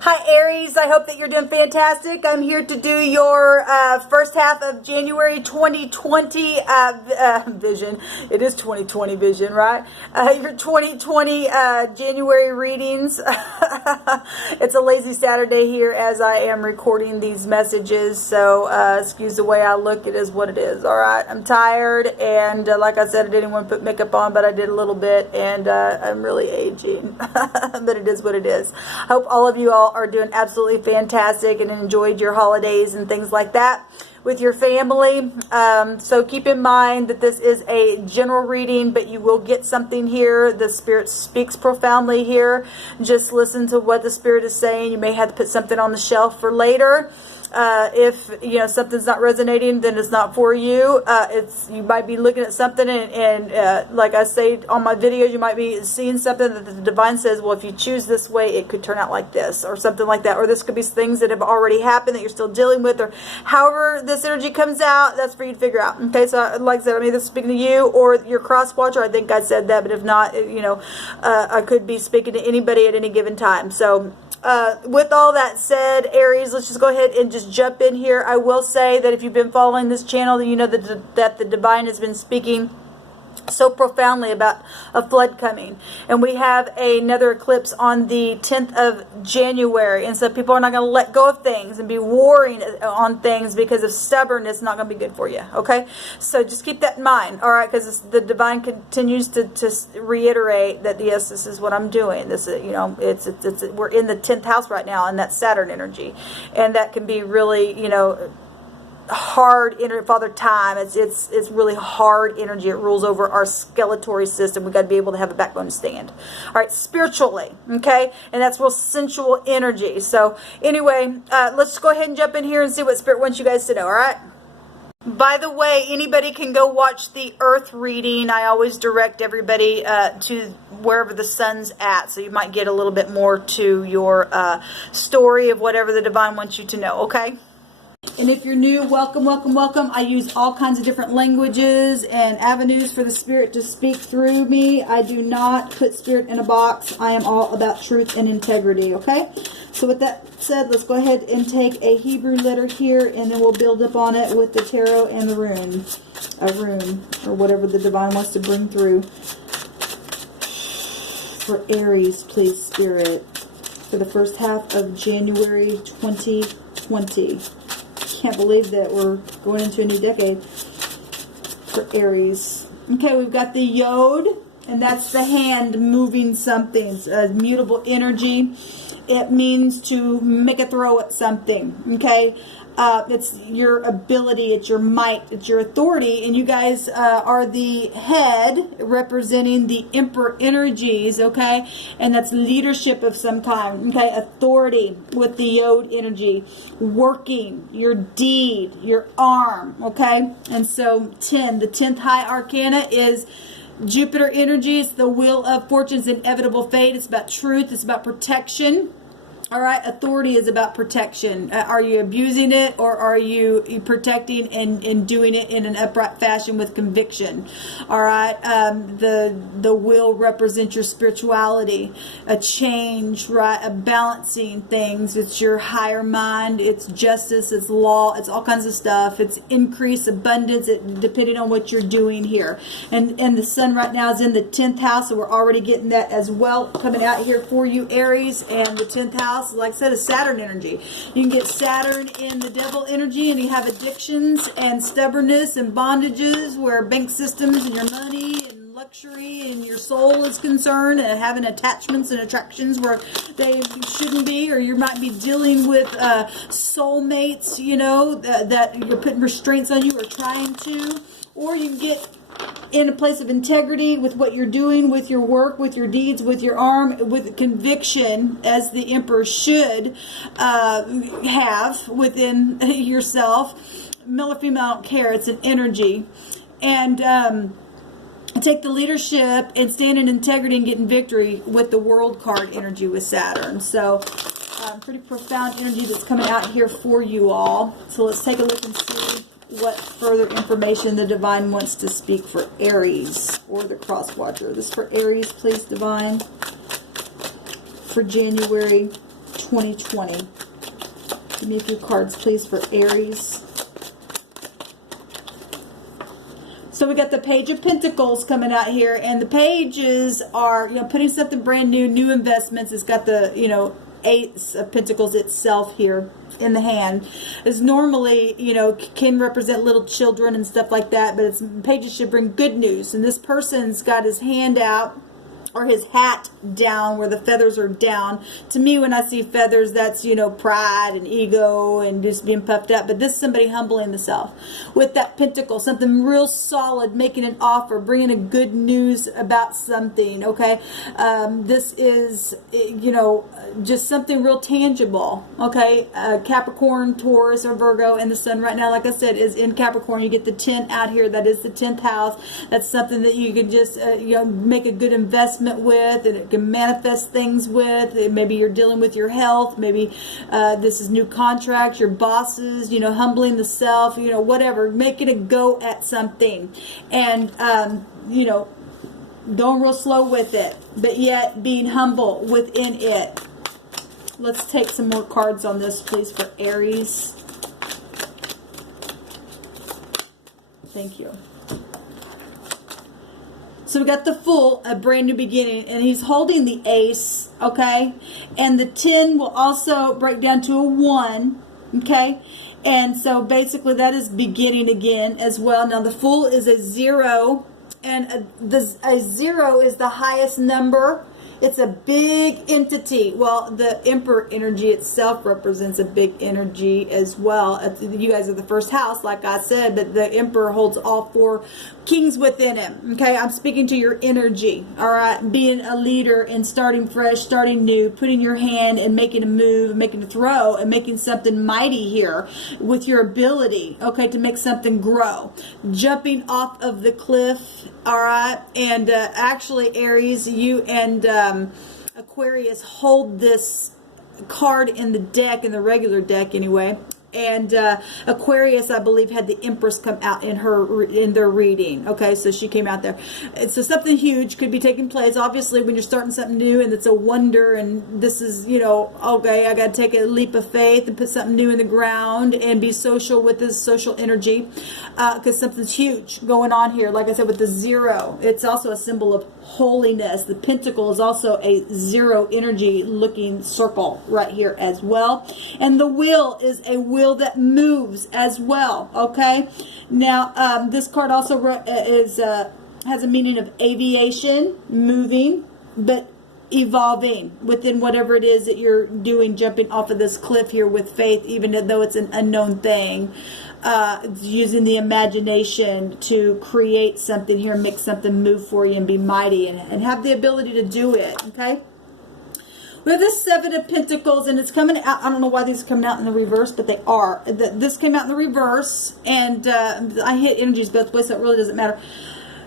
Hi Aries, I hope that you're doing fantastic. I'm here to do your first half of January 2020 vision. It is 2020 vision, right? Your 2020 January readings. It's a lazy Saturday here as I am recording these messages, so excuse the way I look. It is what it is, all right? I'm tired, and like I said, I didn't want to put makeup on, but I did a little bit, and I'm really aging. But it is what it is. I hope all of you all are doing absolutely fantastic and enjoyed your holidays and things like that with your family. So keep in mind that this is a general reading, but you will get something here. The Spirit speaks profoundly here. Just listen to what the Spirit is saying. You may have to put something on the shelf for later. If you know something's not resonating, then it's not for you. You might be looking at something and like I say on my videos, you might be seeing something that the divine says, well, if you choose this way, it could turn out like this or something like that. Or this could be things that have already happened that you're still dealing with, or however this energy comes out, that's for you to figure out. Okay, so like I said, I'm either speaking to you or your cross watcher. I think I said that, but if not, you know, I could be speaking to anybody at any given time. So with all that said, Aries, let's just go ahead and just jump in here. I will say that if you've been following this channel, then you know that the divine has been speaking so profoundly about a flood coming, and we have another eclipse on the 10th of January, and so people are not going to let go of things and be warring on things because of stubbornness. It's not going to be good for you. Okay, so just keep that in mind, all right, because the divine continues to reiterate that yes, this is what I'm doing. This is, you know, we're in the 10th house right now, and that's Saturn energy, and that can be really, you know, hard energy. Father Time, it's really hard energy. It rules over our skeletal system. We've got to be able to have a backbone to stand. All right, spiritually, okay, and that's real sensual energy. So anyway, let's go ahead and jump in here and see what Spirit wants you guys to know. All right. By the way, anybody can go watch the Earth reading. I always direct everybody to wherever the sun's at, so you might get a little bit more to your story of whatever the divine wants you to know. Okay. And if you're new, welcome, welcome, welcome. I use all kinds of different languages and avenues for the Spirit to speak through me. I do not put Spirit in a box. I am all about truth and integrity, okay? So with that said, let's go ahead and take a Hebrew letter here, and then we'll build up on it with the tarot and the rune. A rune, or whatever the divine wants to bring through. For Aries, please, Spirit, for the first half of January 2020. Can't believe that we're going into a new decade for Aries. Okay, we've got the Yod, and that's the hand moving something. It's a mutable energy. It means to make a throw at something. Okay, it's your ability, it's your might, it's your authority, and you guys are the head representing the Emperor energies. Okay, and that's leadership of some kind. Okay, authority with the Yod energy, working, your deed, your arm. Okay, and so 10, the 10th high arcana is Jupiter energy. It's the wheel of fortune's inevitable fate. It's about truth. It's about protection. All right, authority is about protection. Are you abusing it, or are you protecting and doing it in an upright fashion with conviction? All right, the will represents your spirituality, a change, right? A balancing things. It's your higher mind. It's justice. It's law. It's all kinds of stuff. It's increase, abundance, depending on what you're doing here. And the sun right now is in the 10th house, so we're already getting that as well coming out here for you, Aries. And the 10th house, like I said, is Saturn energy. You can get Saturn in the devil energy, and you have addictions and stubbornness and bondages where bank systems and your money and luxury and your soul is concerned, and having attachments and attractions where they shouldn't be, or you might be dealing with soulmates, you know, that you're putting restraints on you or trying to, or you can get in a place of integrity with what you're doing, with your work, with your deeds, with your arm, with conviction, as the Emperor should have within yourself. Male or female, I don't care. It's an energy. And take the leadership and stand in integrity and get in victory with the World card energy with Saturn. So pretty profound energy that's coming out here for you all. So let's take a look and see what further information the divine wants to speak for Aries or the cross watcher. This for Aries, please, divine, for January 2020. Give me a few cards, please, for Aries. So we got the Page of Pentacles coming out here, and the pages are, putting something brand new, new investments. It's got the, Ace of Pentacles itself here in the hand. Is normally, can represent little children and stuff like that, but pages should bring good news. And this person's got his hand out, or his hat down where the feathers are down. To me, when I see feathers, that's, pride and ego and just being puffed up. But this is somebody humbling themselves with that pentacle, something real solid, making an offer, bringing a good news about something, okay? This is, just something real tangible, okay? Capricorn, Taurus, or Virgo, and the sun right now, like I said, is in Capricorn. You get the 10 out here. That is the 10th house. That's something that you can just, make a good investment with, and it can manifest things with. Maybe you're dealing with your health. Maybe this is new contracts, your bosses, humbling the self, whatever, making a go at something, and going real slow with it, but yet being humble within it. Let's take some more cards on this, please, for Aries. Thank you. So we got the Fool, a brand new beginning, and he's holding the Ace, okay? And the 10 will also break down to a 1, okay? And so basically that is beginning again as well. Now the Fool is a 0, and a 0 is the highest number. It's a big entity. Well, the Emperor energy itself represents a big energy as well. You guys are the first house, like I said, but the Emperor holds all 4 kings within him. Okay, I'm speaking to your energy. All right, being a leader and starting fresh, starting new, putting your hand and making a move, making a throw, and making something mighty here with your ability, okay, to make something grow. Jumping off of the cliff, all right, and actually, Aries, you and Aquarius hold this card in the deck, in the regular deck anyway. And Aquarius, I believe, had the Empress come out in their reading. Okay, so she came out there. So something huge could be taking place. Obviously, when you're starting something new and it's a wonder, and this is, okay, I got to take a leap of faith and put something new in the ground and be social with this social energy, because something's huge going on here. Like I said, with the 0, it's also a symbol of holiness. The Pentacle is also a 0 energy looking circle right here as well. And the Wheel is a wheel that moves as well, okay? Now, this card also has a meaning of aviation, moving, but evolving within whatever it is that you're doing, jumping off of this cliff here with faith, even though it's an unknown thing. Using the imagination to create something here, make something move for you and be mighty and have the ability to do it, okay? We have the 7 of Pentacles, and it's coming out. I don't know why these are coming out in the reverse, but they are. This came out in the reverse, and I hit energies both ways, so it really doesn't matter.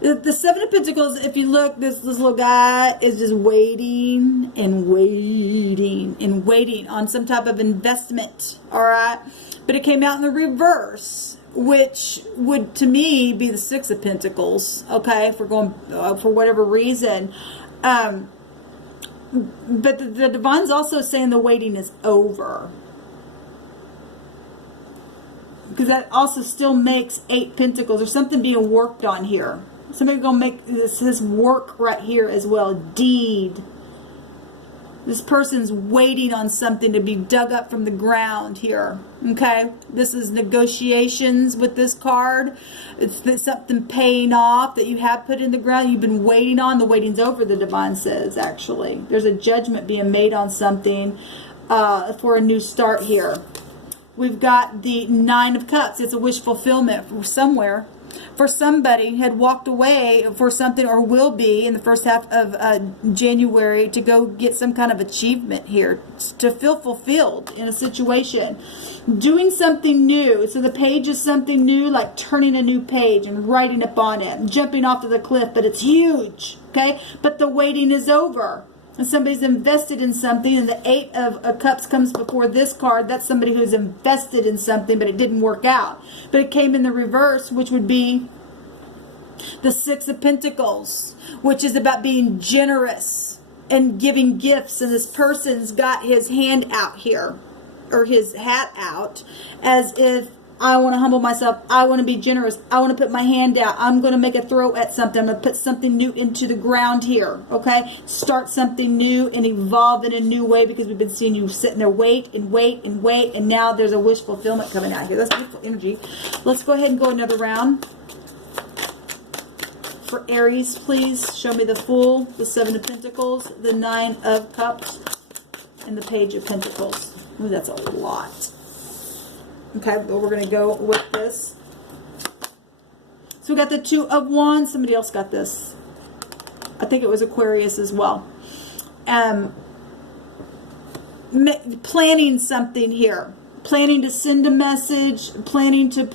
The 7 of Pentacles, if you look, this little guy is just waiting and waiting and waiting on some type of investment, all right? But it came out in the reverse, which would, to me, be the 6 of Pentacles, okay, if we're going for whatever reason. But the Divine's also saying the waiting is over. Because that also still makes 8 Pentacles. There's something being worked on here. Somebody going to make this work right here as well. Deed. This person's waiting on something to be dug up from the ground here. Okay? This is negotiations with this card. It's something paying off that you have put in the ground. You've been waiting on. The waiting's over, the Divine says, actually. There's a judgment being made on something for a new start here. We've got the 9 of Cups. It's a wish fulfillment from somewhere. For somebody had walked away for something, or will be in the first half of January, to go get some kind of achievement here, to feel fulfilled in a situation, doing something new. So the page is something new, like turning a new page and writing upon it, jumping off of the cliff, but it's huge, okay? But the waiting is over. And somebody's invested in something, and the 8 of Cups comes before this card. That's somebody who's invested in something, but it didn't work out. But it came in the reverse, which would be the 6 of Pentacles, which is about being generous, and giving gifts, and this person's got his hand out here, or his hat out, as if, I want to humble myself, I want to be generous, I want to put my hand out, I'm going to make a throw at something, I'm going to put something new into the ground here, okay? Start something new and evolve in a new way, because we've been seeing you sitting there, wait and wait and wait, and now there's a wish fulfillment coming out here. That's beautiful energy. Let's go ahead and go another round. For Aries, please show me the Fool, the Seven of Pentacles, the Nine of Cups, and the Page of Pentacles. Ooh, that's a lot. Okay, but we're going to go with this. So we got the Two of Wands. Somebody else got this. I think it was Aquarius as well. Planning something here. Planning to send a message, planning to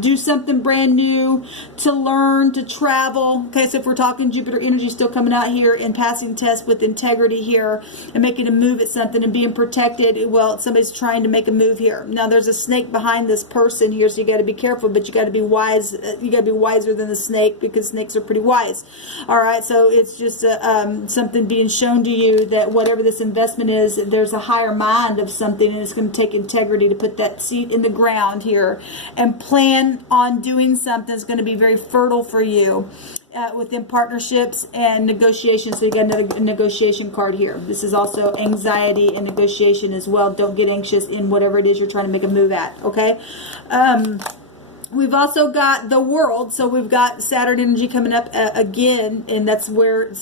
do something brand new, to learn, to travel. Okay, so if we're talking Jupiter energy still coming out here and passing tests with integrity here and making a move at something and being protected, well, somebody's trying to make a move here. Now, there's a snake behind this person here, so you got to be careful, but you got to be wise. You got to be wiser than the snake, because snakes are pretty wise. All right, so it's just something being shown to you that whatever this investment is, there's a higher mind of something, and it's going to take integrity to put that seed in the ground here and plan on doing something that's going to be very fertile for you within partnerships and negotiations. So you got another negotiation card here. This is also anxiety and negotiation as well. Don't get anxious in whatever it is you're trying to make a move at, okay? We've also got the World, so we've got Saturn energy coming up again, and that's where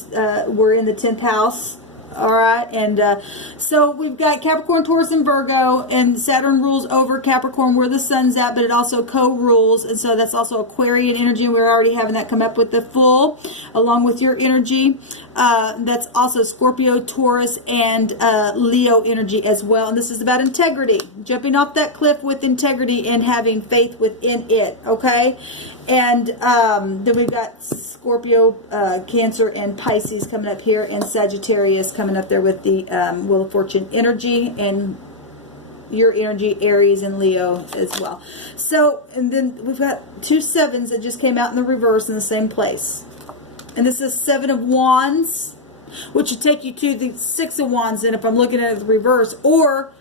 we're in the 10th house. All right, and so we've got Capricorn, Taurus, and Virgo, and Saturn rules over Capricorn where the sun's at, but it also co-rules, and so that's also Aquarian energy, and we're already having that come up with the Fool, along with your energy. That's also Scorpio, Taurus, and Leo energy as well, and this is about integrity, jumping off that cliff with integrity and having faith within it, okay? And then we've got Scorpio, Cancer, and Pisces coming up here, and Sagittarius coming up there with the Wheel of Fortune energy, and your energy, Aries and Leo as well. So, and then we've got two sevens that just came out in the reverse in the same place. And this is Seven of Wands, which would take you to the Six of Wands, and if I'm looking at it the reverse, or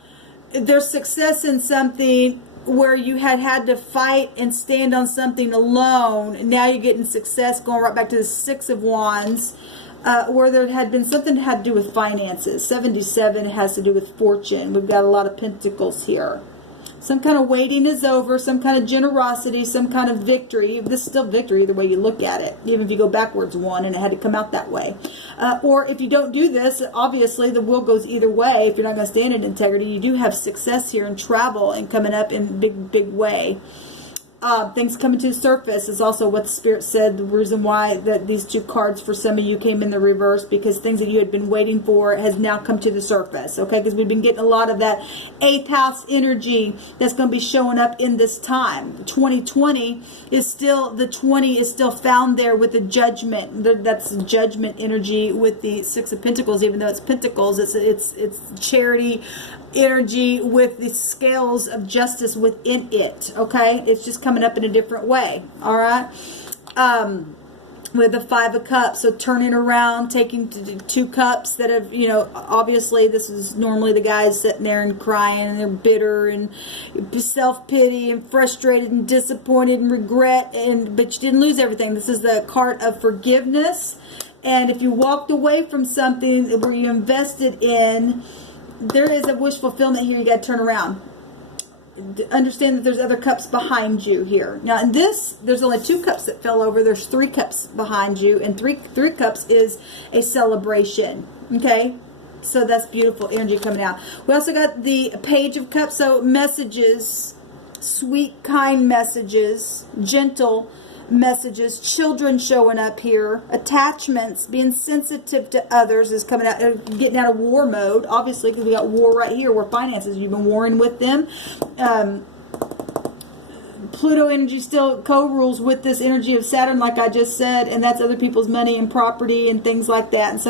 there's success in something where you had to fight and stand on something alone. Now you're getting success, going right back to the Six of Wands, where there had been something that had to do with finances. 77 has to do with fortune. We've got a lot of pentacles here. Some kind of waiting is over, some kind of generosity, some kind of victory. This is still victory either way you look at it, even if you go backwards one and it had to come out that way. Or if you don't do this, obviously the wheel goes either way. If you're not going to stand in integrity, you do have success here and travel and coming up in big way. Things coming to the surface is also what the Spirit said. The reason why that these two cards for some of you came in the reverse, because things that you had been waiting for has now come to the surface. Okay, because we've been getting a lot of that 8th house energy that's going to be showing up in this time. 2020 is still, the 20 is still found there with the Judgment. That's Judgment energy with the Six of Pentacles. Even though it's Pentacles, it's charity energy with the scales of justice within it. Okay, it's just coming up in a different way. All right, with the Five of Cups, so turning around, taking two cups that have, you know, obviously this is normally the guys sitting there and crying and they're bitter and self-pity and frustrated and disappointed and regret, but you didn't lose everything. This is the card of forgiveness, and if you walked away from something where you invested in, there is a wish fulfillment here. You got to turn around. Understand that there's other cups behind you here. Now in this, there's only 2 cups that fell over. There's 3 cups behind you, and three cups is a celebration. Okay, so that's beautiful energy coming out. We also got the Page of Cups, so messages, sweet, kind messages, gentle messages, children showing up here, attachments, being sensitive to others is coming out, getting out of war mode, obviously, because we got war right here where finances, you've been warring with them. Pluto energy still co-rules with this energy of Saturn, like I just said, and that's other people's money and property and things like that. And so